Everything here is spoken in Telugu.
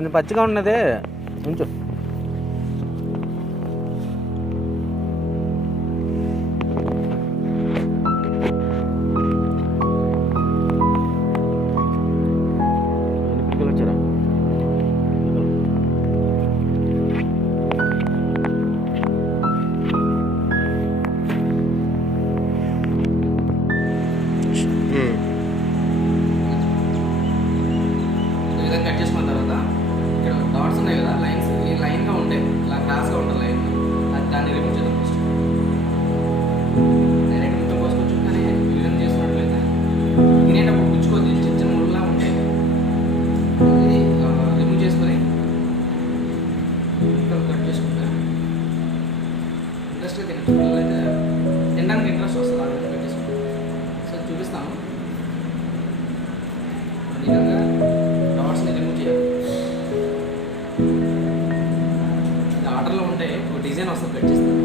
కొంచెం పచ్చిగా ఉన్నదే ఉంచు. వచ్చారా కట్ చేసుకున్న తర్వాత ఇక్కడ డాట్స్ ఉన్నాయి కదా, లైన్స్, ఈ లైన్గా ఉంటాయి, ఇలా క్రాస్గా ఉంటుంది లైన్, అది దాన్ని రిమూవ్ చేద్దాం ఫస్ట్. డైరెక్ట్ మొత్తం పోసుకోవచ్చు, కానీ విధంగా చేసుకున్నట్లయితే తినేటప్పుడు పుచ్చుకోవద్దు, చిన్న చిన్న ముళ్ళలా ఉంటాయి. ఇది రిమూవ్ చేసుకొని ఇక్కడ కట్ చేసుకుంటే ఇంట్రెస్ట్గా తినచ్చు. పిల్లలైతే తినడానికి ఇంట్రెస్ట్ వస్తుంది, ఆ విధంగా కట్ చేసుకుంటాం. సో చూపిస్తాము ఈ విధంగా డాట్స్ని రిమూవ్ చేయాలి. ఆర్డర్లో ఉంటే ఒక డిజైన్ వస్తుంది, కట్ చేస్తాను.